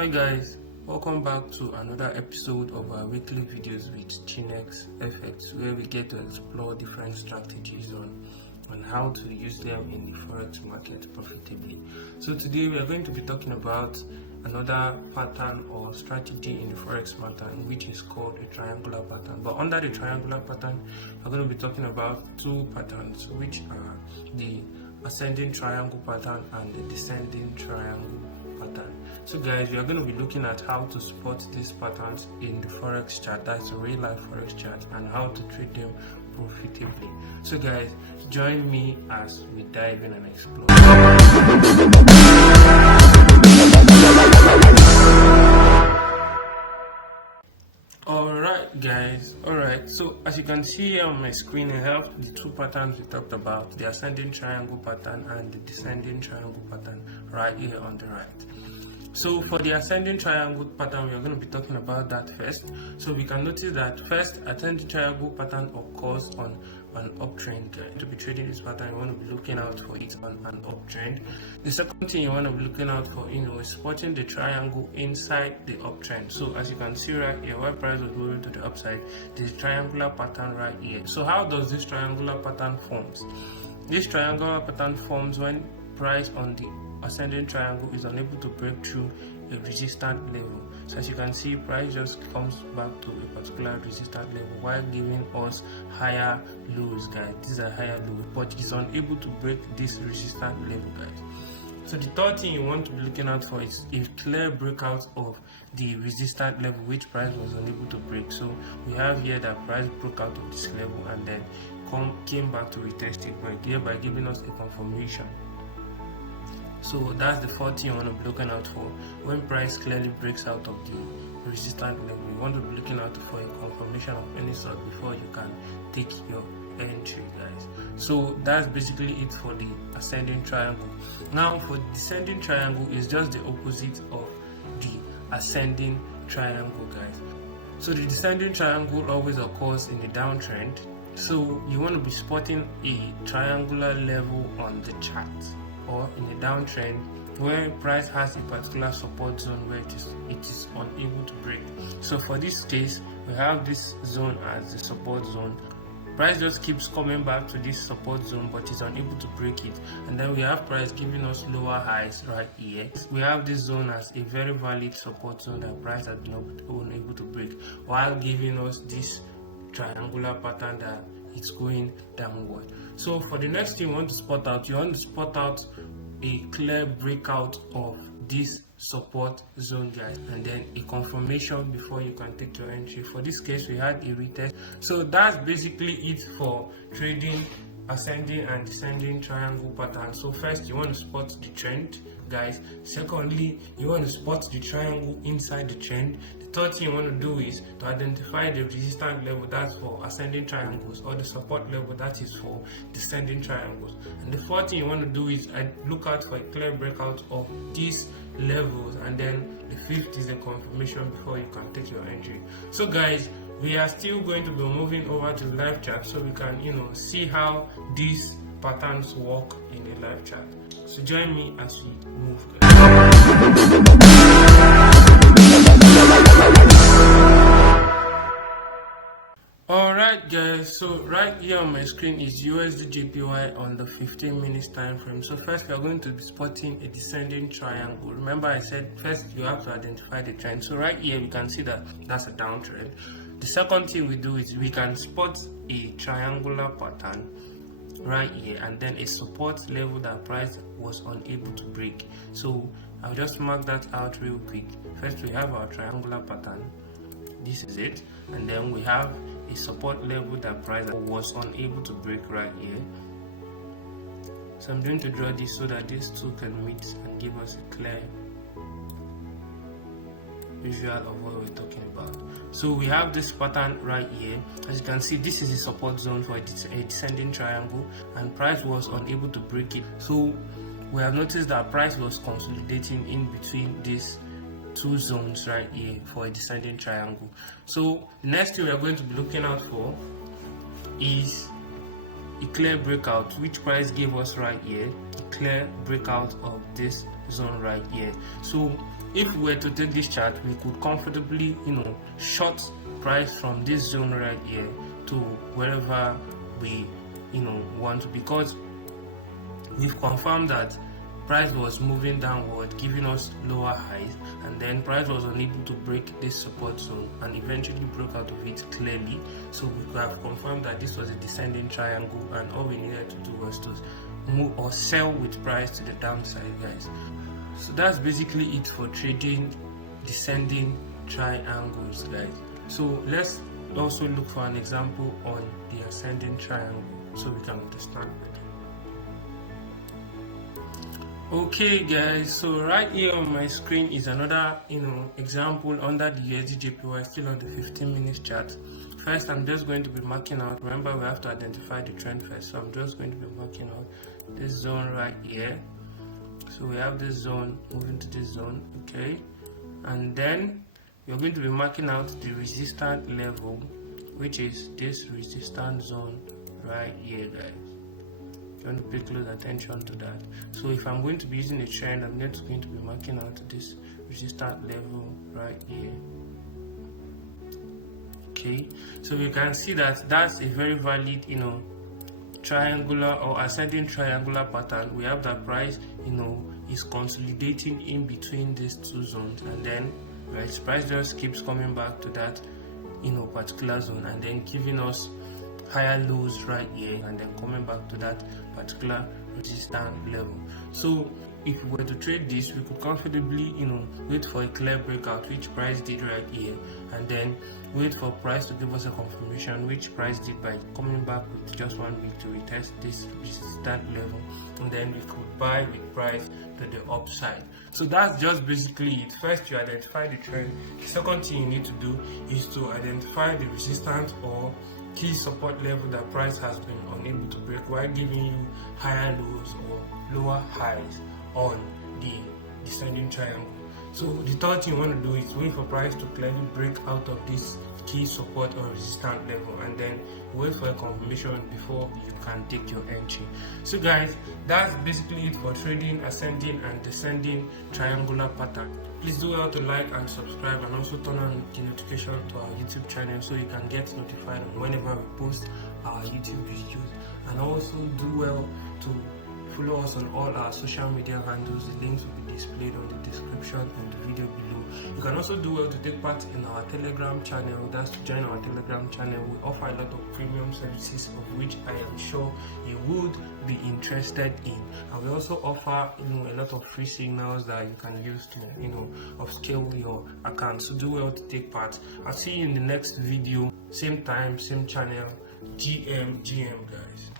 Hi guys, welcome back to another episode of our weekly videos with Chinex FX, where we get to explore different strategies on how to use them in the forex market profitably. So today we are going to be talking about another pattern or strategy in the forex market, which is called a triangular pattern. But under the triangular pattern, we're going to be talking about two patterns, which are the ascending triangle pattern and the descending triangle pattern. So guys, we are going to be looking at how to spot these patterns in the forex chart, that's a real life forex chart, and how to trade them profitably. So guys, join me as we dive in and explore. Alright, so as you can see here on my screen, I have the two patterns we talked about, the ascending triangle pattern and the descending triangle pattern, right here on the right. So for the ascending triangle pattern, we are going to be talking about that first. So we can notice that first, ascending triangle pattern occurs on an uptrend. To be trading this pattern, you want to be looking out for it on an uptrend. The second thing you want to be looking out for, is spotting the triangle inside the uptrend. So as you can see right here, where price was moving to the upside, there's a triangular pattern right here. So how does this triangular pattern forms? This triangular pattern forms when price on the ascending triangle is unable to break through a resistant level. So as you can see, price just comes back to a particular resistant level while giving us higher lows, guys. These are higher lows, but it's unable to break this resistant level, guys. So the third thing you want to be looking out for is a clear breakout of the resistant level which price was unable to break. So we have here that price broke out of this level and then came back to retest it, but hereby giving us a confirmation. So that's the fourth thing you want to be looking out for. When price clearly breaks out of the resistant level, you want to be looking out for a confirmation of any sort before you can take your entry, guys. So that's basically it for the ascending triangle. Now for the descending triangle, is just the opposite of the ascending triangle, guys. So the descending triangle always occurs in the downtrend. So you want to be spotting a triangular level on the chart, or in a downtrend where price has a particular support zone where it is unable to break. So for this case, we have this zone as the support zone. Price just keeps coming back to this support zone but is unable to break it, and then we have price giving us lower highs right here. We have this zone as a very valid support zone that price has been unable to break, while giving us this triangular pattern that it's going downward. So for the next thing you want to spot out a clear breakout of this support zone, guys, and then a confirmation before you can take your entry. For this case, we had a retest. So that's basically it for trading ascending and descending triangle pattern. So first, you want to spot the trend, guys. Secondly, you want to spot the triangle inside the trend. The third thing you want to do is to identify the resistance level, that's for ascending triangles, or the support level, that is for descending triangles. And the fourth thing you want to do is look out for a clear breakout of these levels, and then the fifth is a confirmation before you can take your entry. So guys, we are still going to be moving over to the live chart so we can see how these patterns work in a live chart. So join me as we move, guys. Alright guys, so right here on my screen is USD/JPY on the 15 minutes time frame. So first we are going to be spotting a descending triangle. Remember I said first you have to identify the trend. So right here we can see that that's a downtrend. The second thing we do is we can spot a triangular pattern right here, and then a support level that price was unable to break. So I'll just mark that out real quick. First we have our triangular pattern. This is it, and then we have a support level that price was unable to break right here. So I'm going to draw this so that these two can meet and give us a clear visual of what we're talking about. So we have this pattern right here. As you can see, this is the support zone for a descending triangle, and price was unable to break it. So we have noticed that price was consolidating in between these two zones right here for a descending triangle. So the next thing we are going to be looking out for is a clear breakout, which price gave us right here, a clear breakout of this zone right here. So if we were to take this chart, we could comfortably, short price from this zone right here to wherever we want, because we've confirmed that price was moving downward, giving us lower highs, and then price was unable to break this support zone and eventually broke out of it clearly. So we have confirmed that this was a descending triangle, and all we needed to do was to move or sell with price to the downside, guys. So that's basically it for trading descending triangles, guys. So let's also look for an example on the ascending triangle so we can understand better. Okay guys, so right here on my screen is another example under the USD/JPY, still on the 15-minute chart. First, I'm just going to be marking out, remember we have to identify the trend first, so I'm just going to be marking out this zone right here. So we have this zone moving to this zone, okay, and then you're going to be marking out the resistance level, which is this resistance zone right here, guys. You want to pay close attention to that. So if I'm going to be using a trend, I'm just going to be marking out this resistance level right here. Okay, so you can see that that's a very valid triangular or ascending triangular pattern. We have that price is consolidating in between these two zones, and then price just keeps coming back to that particular zone, and then giving us higher lows right here, and then coming back to that particular resistance level. So if we were to trade this, we could comfortably wait for a clear breakout, which price did right here, and then wait for price to give us a confirmation, which price did by coming back with just 1 week to retest this resistance level, and then we could buy with price to the upside. So that's just basically it. First, you identify the trend. The second thing you need to do is to identify the resistance or key support level that price has been unable to break, while giving you higher lows or lower highs on the descending triangle. So the third thing you want to do is wait for price to clearly break out of this key support or resistance level, and then wait for a confirmation before you can take your entry. So guys, that's basically it for trading ascending and descending triangular pattern. Please do well to like and subscribe, and also turn on the notification to our YouTube channel so you can get notified whenever we post our YouTube videos, and also do well to follow us on all our social media handles. The links will be displayed on the description of the video below. You can also do well to take part in our Telegram channel. That's to join our Telegram channel. We offer a lot of premium services, of which I am sure you would be interested in. And we also offer a lot of free signals that you can use to upscale your account. So do well to take part. I'll see you in the next video, same time, same channel. GM guys.